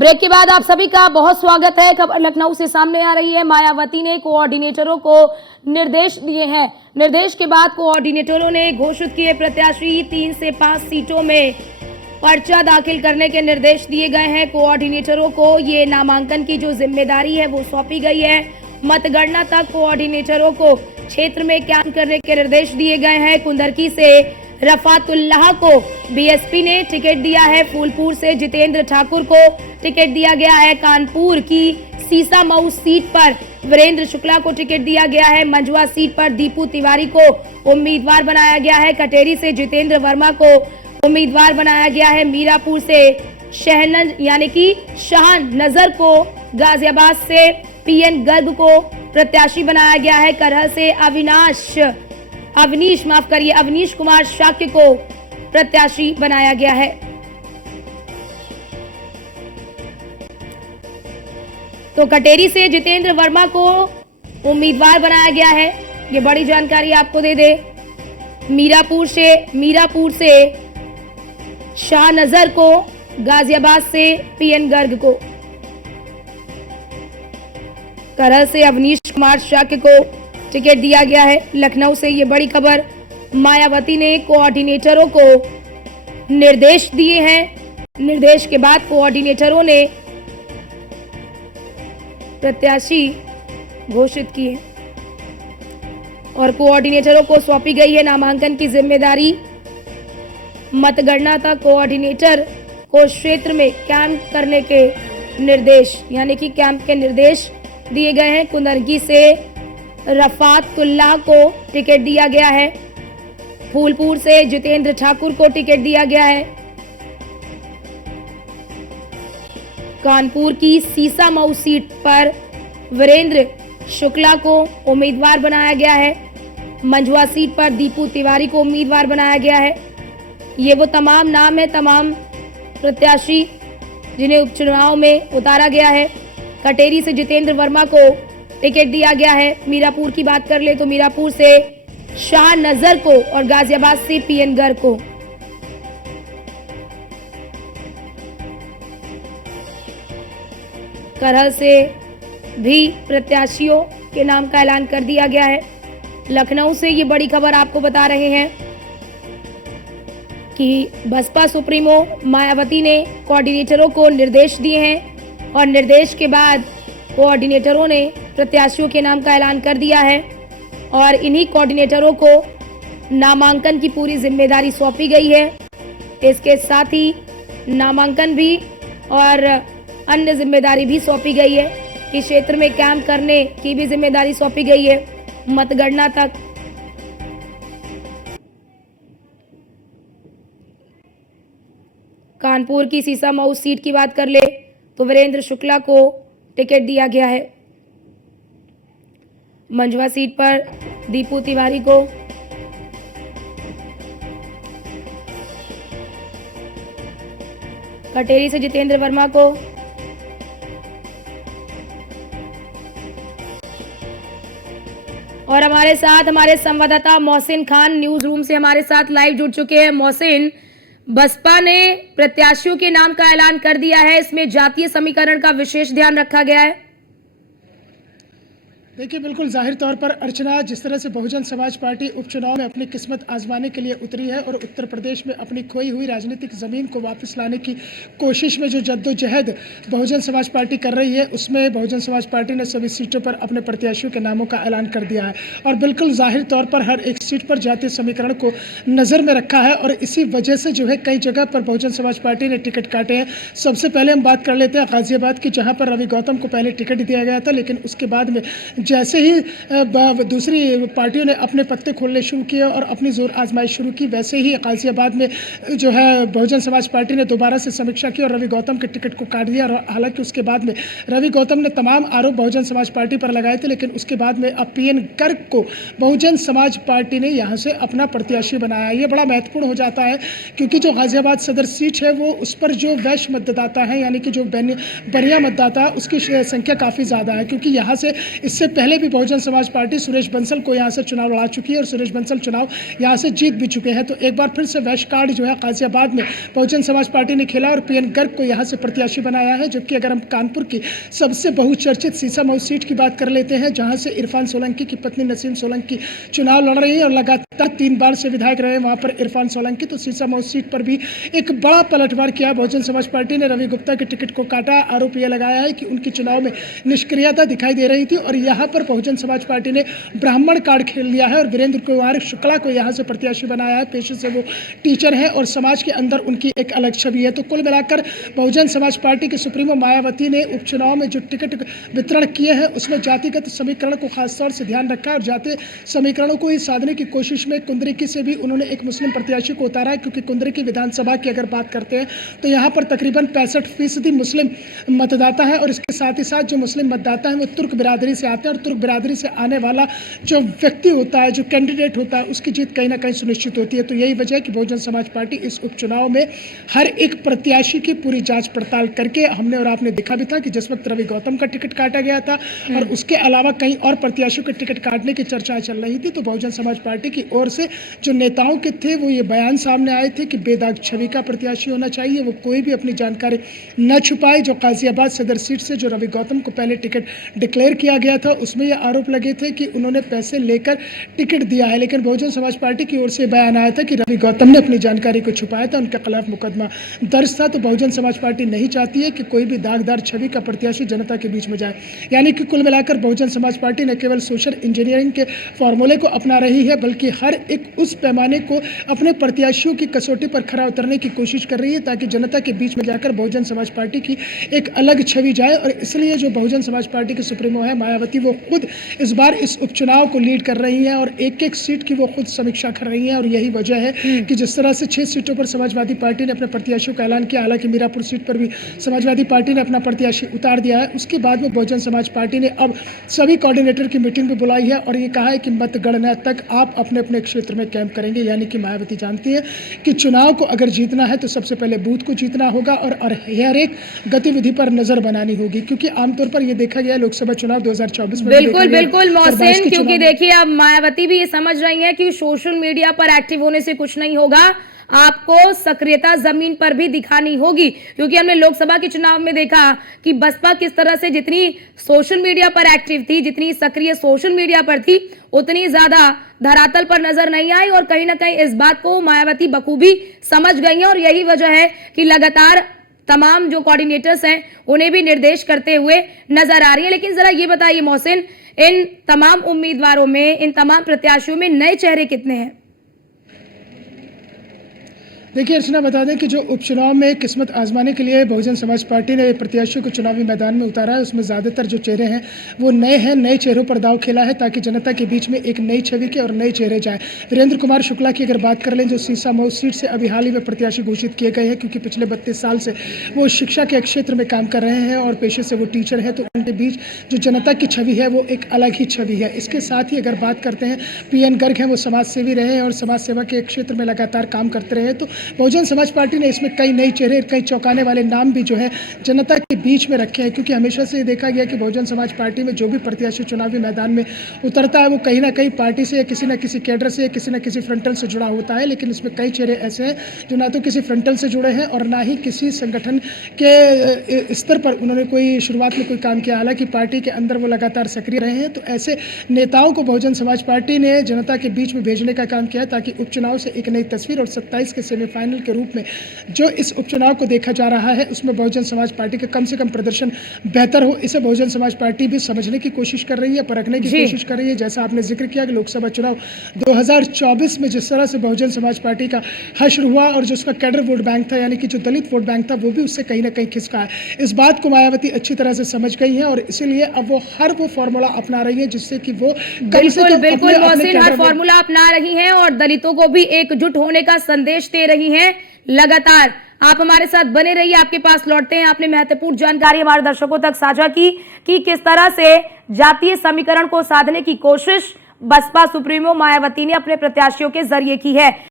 Break के बाद आप सभी का बहुत स्वागत है। खबर लखनऊ से सामने आ रही है। मायावती ने कोऑर्डिनेटरों को निर्देश दिए हैं। निर्देश के बाद कोऑर्डिनेटरों ने घोषित किए प्रत्याशी 3 से 5 सीटों में पर्चा दाखिल करने के निर्देश दिए गए हैं। कोऑर्डिनेटरों को ये नामांकन की जो जिम्मेदारी है वो सौंपी गई है। मतगणना तक कोऑर्डिनेटरों को क्षेत्र में काम करने के निर्देश दिए गए हैं। कुंदरकी से रफातुल्लाह को बीएसपी ने टिकट दिया है। फूलपुर से जितेंद्र ठाकुर को टिकट दिया गया है। कानपुर की सीसामऊ सीट पर वीरेंद्र शुक्ला को टिकट दिया गया है। मंझवा सीट पर दीपू तिवारी को उम्मीदवार बनाया गया है। कटेरी से जितेंद्र वर्मा को उम्मीदवार बनाया गया है। मीरापुर से शहनज यानी कि शाह नजर को, गाजियाबाद से पीएन गर्ग को प्रत्याशी बनाया गया है। करहल से अवनीश कुमार शाक्य को प्रत्याशी बनाया गया है। तो कटेरी से जितेंद्र वर्मा को उम्मीदवार बनाया गया है। ये बड़ी जानकारी आपको दे दे। मीरापुर से शाह नजर को, गाजियाबाद से पीएन गर्ग को, करहल से अवनीश कुमार शाक्य को टिकट दिया गया है। लखनऊ से ये बड़ी खबर। मायावती ने कोऑर्डिनेटरों को निर्देश दिए हैं। निर्देश के बाद कोऑर्डिनेटरों ने प्रत्याशी घोषित किए और कोऑर्डिनेटरों को सौंपी गई है नामांकन की जिम्मेदारी। मतगणना तक कोऑर्डिनेटर को क्षेत्र में कैंप करने के निर्देश यानी कि कैंप के निर्देश दिए गए हैं। कुंदरगी से रफातुल्लाह को टिकट दिया गया है। फूलपुर से जितेंद्र ठाकुर को टिकट दिया गया है। कानपुर की सीसामऊ सीट पर वीरेंद्र शुक्ला को उम्मीदवार बनाया गया है। मंझवा सीट पर दीपू तिवारी को उम्मीदवार बनाया गया है। ये वो तमाम नाम है, तमाम प्रत्याशी जिन्हें उपचुनाव में उतारा गया है। कटेरी से जितेंद्र वर्मा को टिकट दिया गया है। मीरापुर की बात कर ले तो मीरापुर से शाह नजर को और गाजियाबाद से पीएन गर्ग को। करहल से भी प्रत्याशियों के नाम का ऐलान कर दिया गया है। लखनऊ से ये बड़ी खबर आपको बता रहे हैं कि बसपा सुप्रीमो मायावती ने कोऑर्डिनेटरों को निर्देश दिए हैं और निर्देश के बाद कोऑर्डिनेटरों ने प्रत्याशियों के नाम का ऐलान कर दिया है और इन्हीं कोऑर्डिनेटरों को नामांकन की पूरी जिम्मेदारी सौंपी गई है। इसके साथ ही नामांकन भी और अन्य जिम्मेदारी भी सौंपी गई है कि क्षेत्र में कैंप करने की भी जिम्मेदारी सौंपी गई है। मतगणना तक कानपुर की सीसामऊ सीट की बात कर ले तो वीरेंद्र शुक्ला को टिकट दिया गया है। मंझवा सीट पर दीपू तिवारी को, कटेरी से जितेंद्र वर्मा को, और हमारे साथ हमारे संवाददाता मोहसिन खान न्यूज रूम से हमारे साथ लाइव जुड़ चुके हैं। मोहसिन, बसपा ने प्रत्याशियों के नाम का ऐलान कर दिया है, इसमें जातीय समीकरण का विशेष ध्यान रखा गया है। देखिए, बिल्कुल जाहिर तौर पर अर्चना, जिस तरह से बहुजन समाज पार्टी उपचुनाव में अपनी किस्मत आजमाने के लिए उतरी है और उत्तर प्रदेश में अपनी खोई हुई राजनीतिक ज़मीन को वापस लाने की कोशिश में जो जद्दोजहद बहुजन समाज पार्टी कर रही है, उसमें बहुजन समाज पार्टी ने सभी सीटों पर अपने प्रत्याशियों के नामों का ऐलान कर दिया है और बिल्कुल जाहिर तौर पर हर एक सीट पर जातीय समीकरण को नज़र में रखा है और इसी वजह से जो है कई जगह पर बहुजन समाज पार्टी ने टिकट काटे हैं। सबसे पहले हम बात कर लेते हैं गाजियाबाद की, जहाँ पर रवि गौतम को पहले टिकट दिया गया था, लेकिन उसके बाद में जैसे ही दूसरी पार्टियों ने अपने पत्ते खोलने शुरू किए और अपनी जोर आजमाइश शुरू की, वैसे ही गाजियाबाद में जो है बहुजन समाज पार्टी ने दोबारा से समीक्षा की और रवि गौतम के टिकट को काट दिया। और हालांकि उसके बाद में रवि गौतम ने तमाम आरोप बहुजन समाज पार्टी पर लगाए थे, लेकिन उसके बाद में अब पीएन गर्ग को बहुजन समाज पार्टी ने यहाँ से अपना प्रत्याशी बनाया। ये बड़ा महत्वपूर्ण हो जाता है क्योंकि जो गाजियाबाद सदर सीट है वो उस पर जो वैश्य मतदाता है यानी कि जो बनिया मतदाता है उसकी संख्या काफ़ी ज़्यादा है, क्योंकि यहाँ से इससे पहले भी बहुजन समाज पार्टी सुरेश बंसल को यहाँ से चुनाव लड़ा चुकी है और सुरेश बंसल चुनाव यहाँ से जीत भी चुके हैं। तो एक बार फिर से वैश्य कार्ड जो है गाजियाबाद में बहुजन समाज पार्टी ने खेला और पीएन गर्ग को यहाँ से प्रत्याशी बनाया है। जबकि अगर हम कानपुर की सबसे बहुचर्चित सीसामऊ सीट की बात कर लेते हैं, जहाँ से इरफान सोलंकी की पत्नी नसीम सोलंकी चुनाव लड़ रही है और लगातार 3 बार से विधायक रहे वहाँ पर इरफान सोलंकी, तो सीसामऊ सीट पर भी एक बड़ा पलटवार किया बहुजन समाज पार्टी ने। रवि गुप्ता के टिकट को काटा। आरोप यह लगाया है कि उनकी चुनाव में निष्क्रियता दिखाई दे रही थी और यहाँ पर बहुजन समाज पार्टी ने ब्राह्मण कार्ड खेल लिया है और वीरेंद्र कुमार शुक्ला को यहाँ से प्रत्याशी बनाया है। पेशे से वो टीचर है और समाज के अंदर उनकी एक अलग छवि है। तो कुल मिलाकर बहुजन समाज पार्टी के सुप्रीमो मायावती ने उपचुनाव में जो टिकट वितरण किए हैं उसमें जातिगत समीकरण को खासतौर से ध्यान रखा है और जातीय समीकरणों को ही साधने की कोशिश में कुंदरिकी से भी उन्होंने एक मुस्लिम प्रत्याशी को उतारा है। क्योंकि कुंदरिकी विधानसभा की अगर बात करते हैं तो यहाँ पर तकरीबन 65% मुस्लिम मतदाता है और इसके साथ ही साथ जो मुस्लिम मतदाता है वो तुर्क बिरादरी से आते हैं और तुर्क बिरादरी से आने वाला जो व्यक्ति होता है, जो कैंडिडेट होता है, उसकी जीत कहीं ना कहीं सुनिश्चित होती है। तो यही वजह है कि बहुजन समाज पार्टी इस उपचुनाव में हर एक प्रत्याशी की पूरी जांच पड़ताल करके हमने और आपने देखा भी था कि जिस वक्त रवि गौतम का टिकट काटा गया था और उसके अलावा कई और प्रत्याशियों के टिकट काटने की चर्चाएं चल रही थी, तो बहुजन समाज पार्टी की ओर से जो नेताओं के थे वो ये बयान सामने आए थे कि बेदाग छवि का प्रत्याशी होना चाहिए, वो कोई भी अपनी जानकारी न छुपाए। जो गाजियाबाद सदर सीट से जो रवि गौतम को पहले टिकट डिक्लेयर किया गया था उसमें ये आरोप लगे थे कि उन्होंने पैसे लेकर टिकट दिया है, लेकिन बहुजन समाज पार्टी की ओर से बयान आया था कि रवि गौतम ने अपनी जानकारी को छुपाया था, उनके खिलाफ मुकदमा दर्ज था। तो बहुजन समाज पार्टी नहीं चाहती है कि कोई भी दागदार छवि का प्रत्याशी जनता के बीच में जाए। यानी कि कुल मिलाकर बहुजन समाज पार्टी न केवल सोशल इंजीनियरिंग के फॉर्मूले को अपना रही है बल्कि हर एक उस पैमाने को अपने प्रत्याशियों की कसौटी पर खरा उतरने की कोशिश कर रही है ताकि जनता के बीच में जाकर बहुजन समाज पार्टी की एक अलग छवि जाए। और इसलिए जो बहुजन समाज पार्टी के सुप्रीमो है मायावती, वो खुद इस बार इस उपचुनाव को लीड कर रही हैं और एक एक सीट की वो खुद समीक्षा कर रही हैं। और यही वजह है कि जिस तरह से 6 सीटों पर समाजवादी पार्टी ने अपने प्रत्याशियों का ऐलान किया, हालांकि मीरापुर सीट पर भी समाजवादी पार्टी ने अपना प्रत्याशी उतार दिया है, उसके बाद में बहुजन समाज पार्टी ने अब सभी कोऑर्डिनेटर की मीटिंग भी बुलाई है और ये कहा है कि मतगणना तक आप अपने अपने क्षेत्र में कैंप करेंगे। यानी कि मायावती जानती है कि चुनाव को अगर जीतना है तो सबसे पहले बूथ को जीतना होगा और हर एक गतिविधि पर नजर बनानी होगी, क्योंकि आमतौर पर यह देखा गया लोकसभा चुनाव 2024 में बिल्कुल बिल्कुल मोहसिन, क्योंकि देखिए अब मायावती भी ये समझ रही है कि सोशल मीडिया पर एक्टिव होने से कुछ नहीं होगा, आपको सक्रियता जमीन पर भी दिखानी होगी। क्योंकि हमने लोकसभा के चुनाव में देखा कि बसपा किस तरह से जितनी सोशल मीडिया पर एक्टिव थी, जितनी सक्रिय सोशल मीडिया पर थी, उतनी ज्यादा धरातल पर नजर नहीं आई और कहीं ना कहीं इस बात को मायावती बखूबी समझ गई है और यही वजह है कि लगातार तमाम जो कोऑर्डिनेटर्स हैं उन्हें भी निर्देश करते हुए नजर आ रही है। लेकिन जरा ये बताइए मोहसिन, इन तमाम उम्मीदवारों में, इन तमाम प्रत्याशियों में नए चेहरे कितने हैं? देखिए अर्चना, बता दें कि जो उपचुनाव में किस्मत आजमाने के लिए बहुजन समाज पार्टी ने प्रत्याशियों को चुनावी मैदान में उतारा है, उसमें ज़्यादातर जो चेहरे हैं वो नए हैं। नए चेहरों पर दाव खेला है ताकि जनता के बीच में एक नई छवि के और नए चेहरे जाए। वीरेंद्र कुमार शुक्ला की अगर बात कर लें, जो सीसामऊ सीट से अभी हाल ही में प्रत्याशी घोषित किए गए हैं, क्योंकि पिछले 32 साल से वो शिक्षा के क्षेत्र में काम कर रहे हैं और पेशे से वो टीचर है, तो उनके बीच जो जनता की छवि है वो एक अलग ही छवि है। इसके साथ ही अगर बात करते हैं पीएन गर्ग हैं, वो समाज सेवी रहे हैं और समाज सेवा के क्षेत्र में लगातार काम करते रहे। तो बहुजन समाज पार्टी ने इसमें कई नए चेहरे, कई चौंकाने वाले नाम भी जो है जनता के बीच में रखे हैं, क्योंकि हमेशा से देखा गया कि बहुजन समाज पार्टी में जो भी प्रत्याशी चुनावी मैदान में उतरता है वो कहीं ना कहीं पार्टी से या किसी न किसी कैडर से या किसी न किसी फ्रंटल से जुड़ा होता है। लेकिन इसमें कई चेहरे ऐसे हैं जो ना तो किसी फ्रंटल से जुड़े हैं और ना ही किसी संगठन के स्तर पर उन्होंने कोई शुरुआत में कोई काम किया, हालांकि पार्टी के अंदर वो लगातार सक्रिय रहे हैं। तो ऐसे नेताओं को बहुजन समाज पार्टी ने जनता के बीच में भेजने का काम किया ताकि उपचुनाव से एक नई तस्वीर और 27 के सेमीफाइनल के रूप में जो इस उपचुनाव को देखा जा रहा है उसमें बहुजन समाज पार्टी का कम से कम प्रदर्शन बेहतर हो, इसे बहुजन समाज पार्टी भी समझने की कोशिश कर रही है, परखने की कोशिश कर रही है। जैसा आपने जिक्र किया कि लोकसभा चुनाव 2024 में जिस तरह से बहुजन समाज पार्टी का हश्र हुआ और जो उसका कैडर वोट बैंक था, यानी कि जो दलित वोट बैंक था, वो भी उससे कहीं ना कहीं खिसका है। इस बात को मायावती अच्छी तरह से समझ गई है और इसीलिए अब वो हर वो फॉर्मूला अपना रही है जिससे कि वो बिल्कुल मोहसिन हर फॉर्मूला अपना रही हैं और दलितों को भी एकजुट होने का संदेश दे रही हैं। लगातार आप हमारे साथ बने रहिए, आपके पास लौटते हैं। आपने महत्वपूर्ण जानकारी हमारे दर्शकों तक साझा की कि किस तरह से जातीय समीकरण को साधने की कोशिश बसपा सुप्रीमो मायावती ने अपने प्रत्याशियों के जरिए की है।